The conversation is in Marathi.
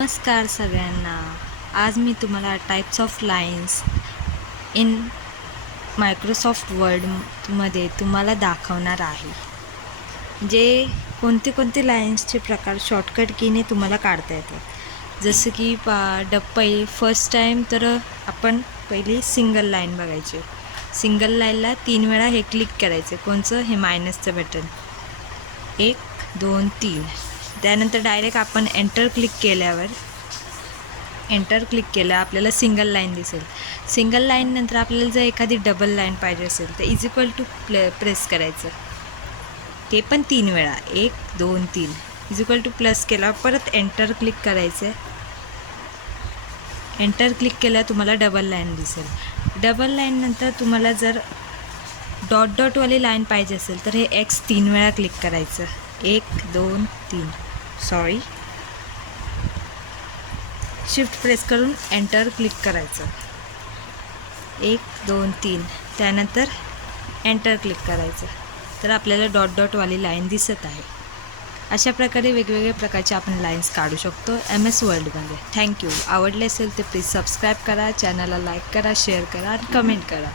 नमस्कार सगळ्यांना. आज मी तुम्हाला types of lines in Microsoft वर्डमध्ये तुम्हाला दाखवणार आहे. जे कोणते लाईन्सचे प्रकार शॉर्टकट कीने तुम्हाला काढता येतात. जसं की फर्स्ट टाईम तर आपण पहिली सिंगल लाईन बघायची. सिंगल लाईनला 3 वेळा हे क्लिक करायचं. कोणचं? हे मायनसचं बटन. 1 2 3. त्यानंतर डायरेक्ट आपण एंटर क्लिक केलं आपल्याला सिंगल लाईन दिसेल. सिंगल लाईन नंतर आपल्याला जर एखादी डबल लाईन पाहिजे असेल तर इक्वल टू प्रेस करायचं. ते पण 3 वेळा. 1 2 3. इक्वल टू प्लस केला, परत एंटर क्लिक करायचं. एंटर क्लिक केल्यावर तुम्हाला डबल लाईन दिसेल. डबल लाईन नंतर तुम्हाला जर डॉटवाली लाईन पाहिजे असेल तर हे एक्स 3 वेळा क्लिक करायचं. 1 2 3. शिफ्ट प्रेस करून एंटर क्लिक करायचं. 1 2 3. त्यानंतर एंटर क्लिक करायचं. तर आपल्याला डॉटवाली लाईन दिसत आहे. अशा प्रकारे वेगवेगळ्या प्रकारचे आपण लाईन्स काढू शकतो MS वर्डमध्ये. थँक्यू. आवडले असेल तर प्लीज सबस्क्राईब करा, चॅनलला लाईक करा, शेअर करा आणि कमेंट करा.